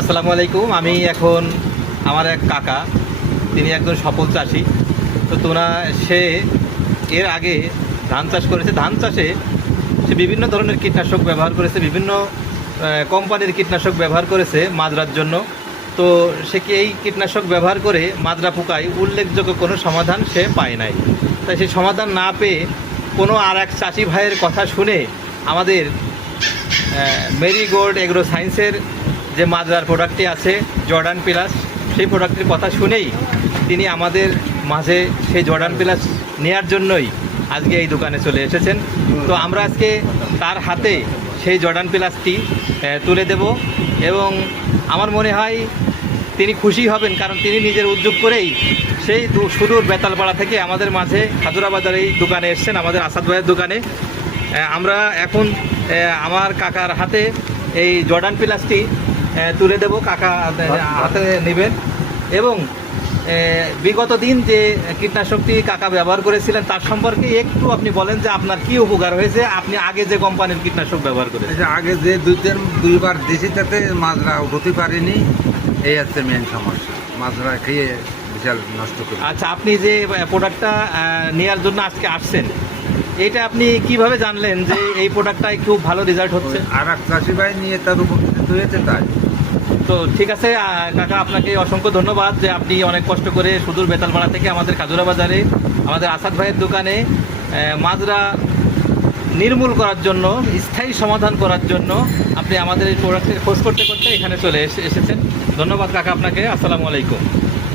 আসসালামু আলাইকুম। আমি এখন আমার এক কাকা, তিনি একজন সফল চাষি। তো সে এর আগে ধান চাষ করেছে। ধান চাষে সে বিভিন্ন ধরনের কীটনাশক ব্যবহার করেছে, বিভিন্ন কোম্পানির কীটনাশক ব্যবহার করেছে মাজরার জন্য। তো সে কি এই কীটনাশক ব্যবহার করে মাজরা পোকায় উল্লেখযোগ্য কোনো সমাধান সে পায় নাই। তাই সেই সমাধান না পেয়ে কোনো আর এক চাষি ভাইয়ের কথা শুনে আমাদের মেরিগোল্ড এগ্রো সায়েন্সের যে মাজরার প্রোডাক্টটি আছে জর্ডান প্লাস, সেই প্রোডাক্টটির কথা শুনেই তিনি আমাদের মাঝে সেই জর্ডান প্লাস নেয়ার জন্যই আজকে এই দোকানে চলে এসেছেন। তো আমরা আজকে তার হাতে সেই জর্ডান প্লাসটি তুলে দেব এবং আমার মনে হয় তিনি খুশি হবেন, কারণ তিনি নিজের উদ্যোগ করেই সেই সুদূর বেতালপাড়া থেকে আমাদের মাঝে খাজুরাবাজার এই দোকানে এসছেন, আমাদের আসাদ ভাইয়ের দোকানে। আমরা এখন আমার কাকার হাতে এই জর্ডান প্লাসটি তুলে দেব, কাকা হাতে নেবেন এবং বিগত দিন যে কীটনাশকটি কাকা ব্যবহার করেছিলেন তার সম্পর্কে একটু আপনি বলেন যে আপনার কি উপকার হয়েছে, আপনি আগে যে কোম্পানির কীটনাশক ব্যবহার করেছেন। আগে যে দুইবার দিয়েছি তাতে মাজরা উঠতে পারিনি, এই হচ্ছে মেন সমস্যা। মাজরা খেয়ে বিশাল নষ্ট করে। আচ্ছা, আপনি যে প্রোডাক্টটা নেওয়ার জন্য আজকে আসছেন, এটা আপনি কিভাবে জানলেন যে এই প্রোডাক্টটায় খুব ভালো রেজাল্ট হচ্ছে? আর এক চাষি ভাই নিয়ে তার উপকৃত হয়েছে তাই। তো ঠিক আছে কাকা, আপনাকে অসংখ্য ধন্যবাদ যে আপনি অনেক কষ্ট করে সুদূর বেতালপাড়া থেকে আমাদের খাজুরাবাজারে আমাদের আসাদ ভাইয়ের দোকানে মাজরা নির্মূল করার জন্য, স্থায়ী সমাধান করার জন্য আপনি আমাদের এই প্রোডাক্টের খোঁজ করতে করতে এখানে চলে এসেছেন। ধন্যবাদ কাকা আপনাকে। আসসালামু আলাইকুম।